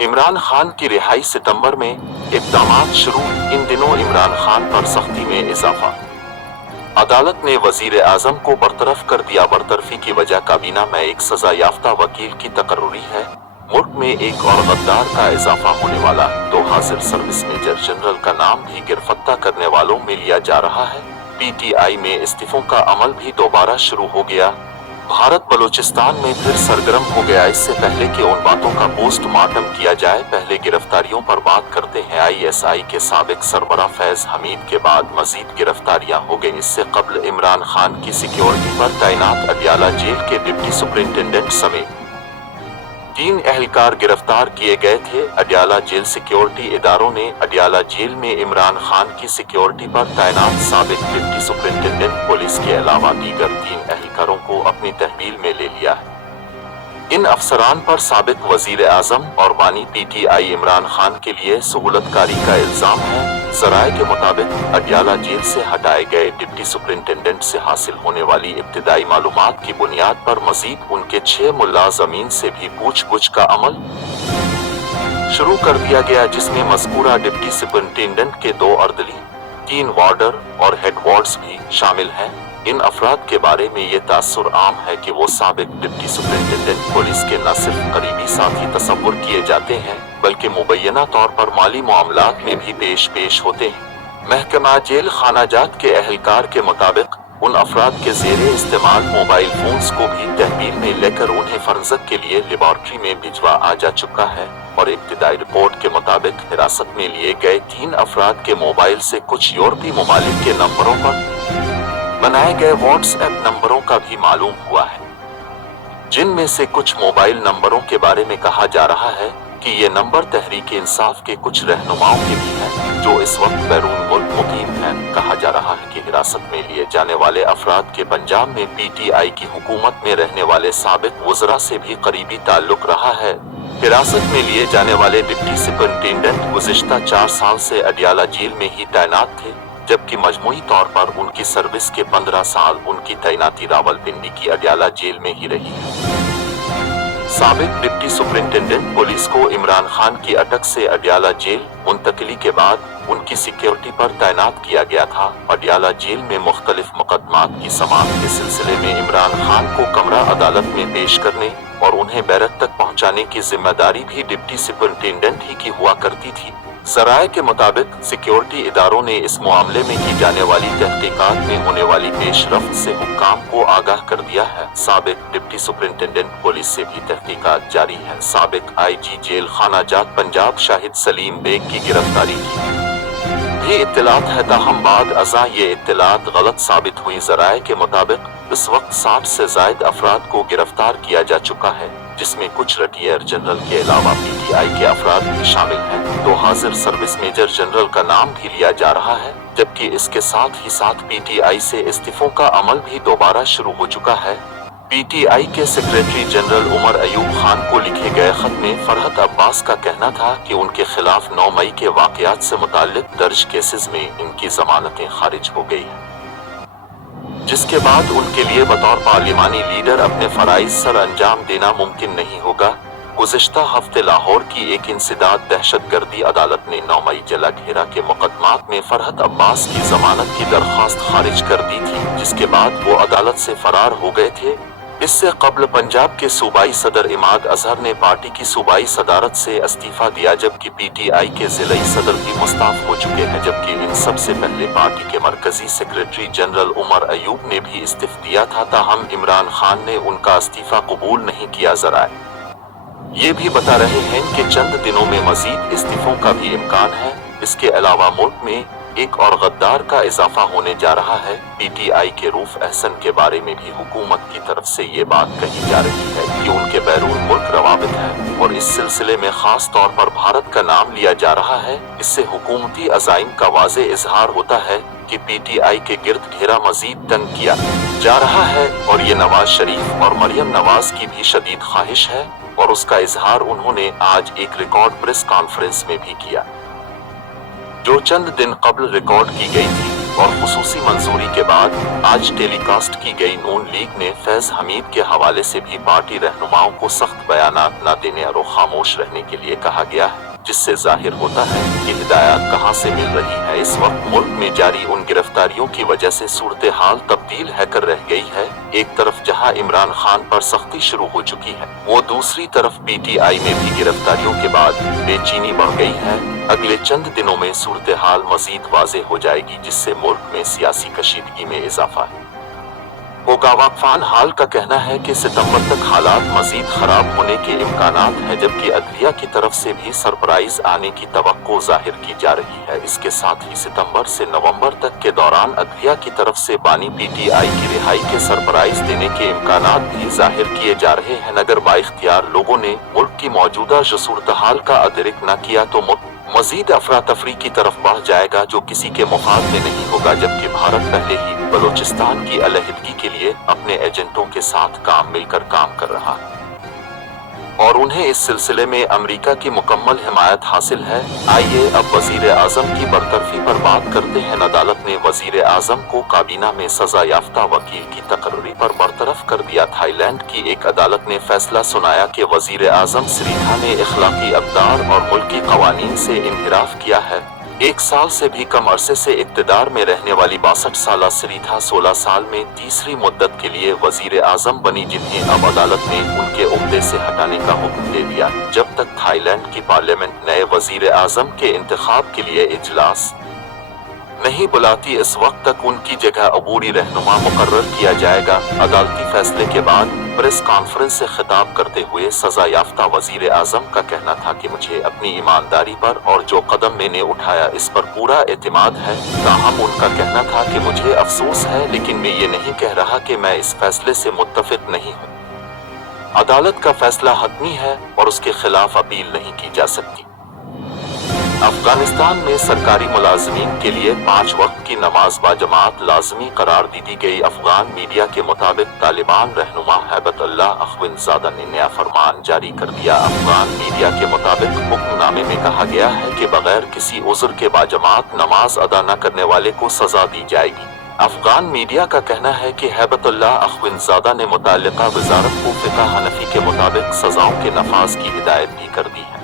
इमरान खान की रिहाई सितंबर में इक़दामात शुरू। इन दिनों इमरान खान पर सख्ती में इजाफा। अदालत ने वजीर आजम को बरतरफ कर दिया। बरतरफी की वजह काबीना में एक सजा याफ्ता वकील की तकर्रुरी है। मुल्क में एक और गद्दार का इजाफा होने वाला। तो हाजिर सर्विस मेजर जनरल का नाम भी गिरफ्तार करने वालों में लिया जा रहा है। पीटीआई में इस्तीफों का अमल भी दोबारा शुरू हो गया। भारत बलूचिस्तान में फिर सरगर्म हो गया। इससे पहले कि उन बातों का पोस्टमार्टम किया जाए, पहले गिरफ्तारियों पर बात करते हैं। आईएसआई के साबिक सरबराह फैज हमीद के बाद मजीद गिरफ्तारियां हो गई। इससे कबल इमरान खान की सिक्योरिटी पर तैनात अडियाला जेल के डिप्टी सुपरिंटेंडेंट समेत 3 एहलकार गिरफ्तार किए गए थे। अडियाला जेल सिक्योरिटी इदारों ने अडियाला जेल में इमरान खान की सिक्योरिटी पर तैनात साबिक डिप्टी सुपरिंटेंडेंट पुलिस के अलावा दीगर 3 एहलकारों को अपनी तहवील में ले लिया है। इन अफसरान पर साबिक वजीर आजम और बानी पीटीआई इमरान खान के लिए सहूलतकारी का इल्जाम है। ज़राए के मुताबिक अडियाला जेल से हटाए गए डिप्टी सुपरिंटेंडेंट से हासिल होने वाली इब्तिदाई मालूमात की बुनियाद पर मजीद उनके 6 मुल्लाज़मीन से भी पूछ-गुछ का अमल शुरू कर दिया गया, जिसमें मज़कूरा डिप्टी सुपरिंटेंडेंट के 2 अर्दली, 3 वार्डर और हेड वार्ड्स भी शामिल हैं। इन अफराद के बारे में ये तासुर आम है कि वो साबिक डिप्टी सुपरिंटेंडेंट पुलिस के न सिर्फ करीबी साथी तस्वुर किए जाते हैं, बल्कि मुबैना तौर पर माली मामलात में भी पेश होते हैं। महकमा जेल खानाजात के एहलकार के मुताबिक उन अफराद के ज़ेरे इस्तेमाल मोबाइल फोन्स को भी तहवील में लेकर उन्हें फर्जक के लिए लेबॉर्ट्री में भिजवा आ जा चुका है। और इब्तिदाई रिपोर्ट के मुताबिक हिरासत में लिए गए 3 अफराद के मोबाइल से कुछ यूरोपीय ममालिक के नंबरों पर बनाए गए व्हाट्सएप नंबरों का भी मालूम हुआ है, जिनमें से कुछ मोबाइल नंबरों के बारे में कहा जा रहा है कि ये नंबर तहरीक इंसाफ के कुछ रहनुमाओं के भी हैं जो इस वक्त बैरून मुल्क मुकीम हैं। कहा जा रहा है कि हिरासत में लिए जाने वाले अफराद के पंजाब में पीटीआई की हुकूमत में रहने वाले साबिक वज़रा से भी करीबी ताल्लुक रहा है। हिरासत में लिए जाने वाले डिप्टी सुपरिंटेंडेंट गुज़िश्ता 4 साल से अडियाला जेल में ही तैनात थे, जबकि मजमूई तौर पर उनकी सर्विस के 15 साल उनकी तैनाती रावलपिंडी की अडियाला जेल में ही रही है। साबिक डिप्टी सुपरिंटेंडेंट पुलिस को इमरान खान की अटक से अडियाला जेल मुंतकिली के बाद उनकी सिक्योरिटी पर तैनात किया गया था। अडियाला जेल में मुख्तलिफ मुकदमात की समाअत के सिलसिले में इमरान खान को कमरा अदालत में पेश करने और उन्हें बैरक तक पहुंचाने की जिम्मेदारी भी डिप्टी सुपरिंटेंडेंट ही की हुआ करती थी। ज़राए के मुताबिक सिक्योरिटी इदारों ने इस मामले में की जाने वाली तहकीकात में होने वाली पेशरफ्त से हुक्काम को आगाह कर दिया है। साबिक डिप्टी सुपरिंटेंडेंट पुलिस से भी तहकीकात जारी है। साबिक आईजी जेल खानाजात पंजाब शाहिद सलीम बेग की गिरफ्तारी की भी इत्तलात है, ताहम बाद अज़ा ये इत्तलात गलत साबित हुई। ज़राए के मुताबिक इस वक्त 60 से ज़ायद अफराद को गिरफ्तार किया जा चुका है, जिसमें कुछ रिटायर जनरल के अलावा पीटीआई के अफराद भी शामिल हैं। तो हाजिर सर्विस मेजर जनरल का नाम भी लिया जा रहा है, जबकि इसके साथ ही साथ पीटीआई से इस्तीफों का अमल भी दोबारा शुरू हो चुका है। पीटीआई के सेक्रेटरी जनरल उमर अयूब खान को लिखे गए खत में फरहत अब्बास का कहना था कि उनके खिलाफ 9 मई के वाक़यात से मुताल्लिक दर्ज केसेस में इनकी जमानतें खारिज हो गई हैं, जिसके बाद उनके लिए बतौर पार्लिमानी लीडर अपने फराइज सर अंजाम देना मुमकिन नहीं होगा। गुज़िश्ता हफ्ते लाहौर की एक इंसदाद दहशतगर्दी अदालत ने 9 मई जला घेरा के मुकदमात में फरहत अब्बास की जमानत की दरख्वास्त खारिज कर दी थी, जिसके बाद वो अदालत से फरार हो गए थे। इससे कबल पंजाब के सूबाई सदर इमाद अजहर ने पार्टी की सूबाई सदारत से इस्तीफा दिया, जबकि पीटीआई के ज़िलाई सदर भी मुस्ताफ हो चुके हैं। जबकि इन सबसे पहले पार्टी के मरकजी सेक्रेटरी जनरल उमर अयूब ने भी इस्तीफा दिया था, ताहम इमरान खान ने उनका इस्तीफा कबूल नहीं किया। ज़राए ये भी बता रहे हैं कि चंद दिनों में मजीद इस्तीफों का भी इम्कान है। इसके अलावा मुल्क में एक और गद्दार का इजाफा होने जा रहा है। पीटीआई के रूफ अहसन के बारे में भी हुकूमत की तरफ से ये बात कही जा रही है कि उनके बैरून मुल्क रवाबित है और इस सिलसिले में खास तौर पर भारत का नाम लिया जा रहा है। इससे हुकूमती अज़ाइम का वाज़े इजहार होता है कि पीटीआई के गिर्द घेरा मजीद तंग किया जा रहा है और ये नवाज शरीफ और मरियम नवाज की भी शदीद ख्वाहिश है और उसका इजहार उन्होंने आज एक रिकॉर्ड प्रेस कॉन्फ्रेंस में भी किया, जो चंद दिन कबल रिकॉर्ड की गई थी। और खुसूसी मंजूरी के बाद आज टेलीकास्ट की गई नून लीग ने फैज हमीद के हवाले से भी पार्टी रहनुमाओं को सख्त बयानात न देने और खामोश रहने के लिए कहा गया है, जिससे जाहिर होता है कि हिदायत कहां से मिल रही है। इस वक्त मुल्क में जारी उन गिरफ्तारियों की वजह से सूरत हाल तब्दील है कर रह गई है। एक तरफ जहां इमरान खान पर सख्ती शुरू हो चुकी है, वो दूसरी तरफ PTI में भी गिरफ्तारियों के बाद बेचैनी बढ़ गई है। अगले चंद दिनों में सूरत हाल मजीद वाज़ेह हो जाएगी, जिससे मुल्क में सियासी कशीदगी में इजाफा है। मुगावाफान हाल का कहना है कि सितंबर तक हालात मजीद खराब होने के इम्कानात है, जबकि अदलिया की तरफ से भी सरप्राइज आने की तवक्को जाहिर की जा रही है। इसके साथ ही सितंबर से नवंबर तक के दौरान अदलिया की तरफ से बानी PTI की रिहाई के सरप्राइज देने के इम्कानात भी जाहिर किए जा रहे हैं। अगर बाइख्तियार लोगों ने मुल्क की मौजूदा सूरत हाल का अदरिक न किया तो मजीद अफरा तफरी की तरफ बढ़ जाएगा, जो किसी के मुफाद में नहीं होगा। जबकि भारत पहले ही बलोचिस्तान की अलहदगी के लिए अपने एजेंटों के साथ मिलकर काम कर रहा है और उन्हें इस सिलसिले में अमेरिका की मुकम्मल हिमायत हासिल है। आइए अब वजीर आजम की बरतरफी पर बात करते हैं। अदालत ने वजीर आजम को काबीना में सजा याफ्ता वकील की तकर्री पर बरतरफ कर दिया। थाईलैंड की एक अदालत ने फैसला सुनाया कि वजीर आजम सिरीथा ने इखलाकी अक़दार और मुल्की क़वानीन से इनहिराफ किया है। 1 साल से भी कम अरसे से इक़्तिदार में रहने वाली 62 साला सिरीथा 16 साल में तीसरी मुद्दत के लिए वजीर आजम बनी, जिन्हें अब अदालत ने उनके ओहदे से हटाने का हुक्म दे दिया। जब तक थाईलैंड की पार्लियामेंट नए वजीर आजम के इंतखाब के लिए इजलास नहीं बुलाती, इस वक्त तक उनकी जगह अबूरी रहनुमा मुकर्रर किया जाएगा। अदालती फैसले के बाद प्रेस कॉन्फ्रेंस से खिताब करते हुए सजा याफ्ता वजीर आजम का कहना था कि मुझे अपनी ईमानदारी पर और जो कदम मैंने उठाया इस पर पूरा एतमाद है। ताहम उनका कहना था कि मुझे अफसोस है, लेकिन मैं ये नहीं कह रहा कि मैं इस फैसले से मुत्तफिक नहीं हूँ। अदालत का फैसला हतमी है और उसके खिलाफ अपील नहीं की जा सकती। अफगानिस्तान में सरकारी मुलाजमीन के लिए 5 वक्त की नमाज बाजमात लाजमी करार दी गई। अफगान मीडिया के मुताबिक तालिबान रहनुमा हैबतुल्लाह अख्विंदज़ादा ने नया फरमान जारी कर दिया। अफगान मीडिया के मुताबिक हुक्मनामे में कहा गया है कि बगैर किसी उज़्र के बाजमात नमाज अदा न करने वाले को सजा दी जाएगी। अफगान मीडिया का कहना है कि हैबतुल्लाह अख्विंदज़ादा ने मुतल्लिका वज़ारत को फ़िक़्ह हनफ़ी के मुताबिक सजाओं के नफाज की हिदायत भी कर दी है।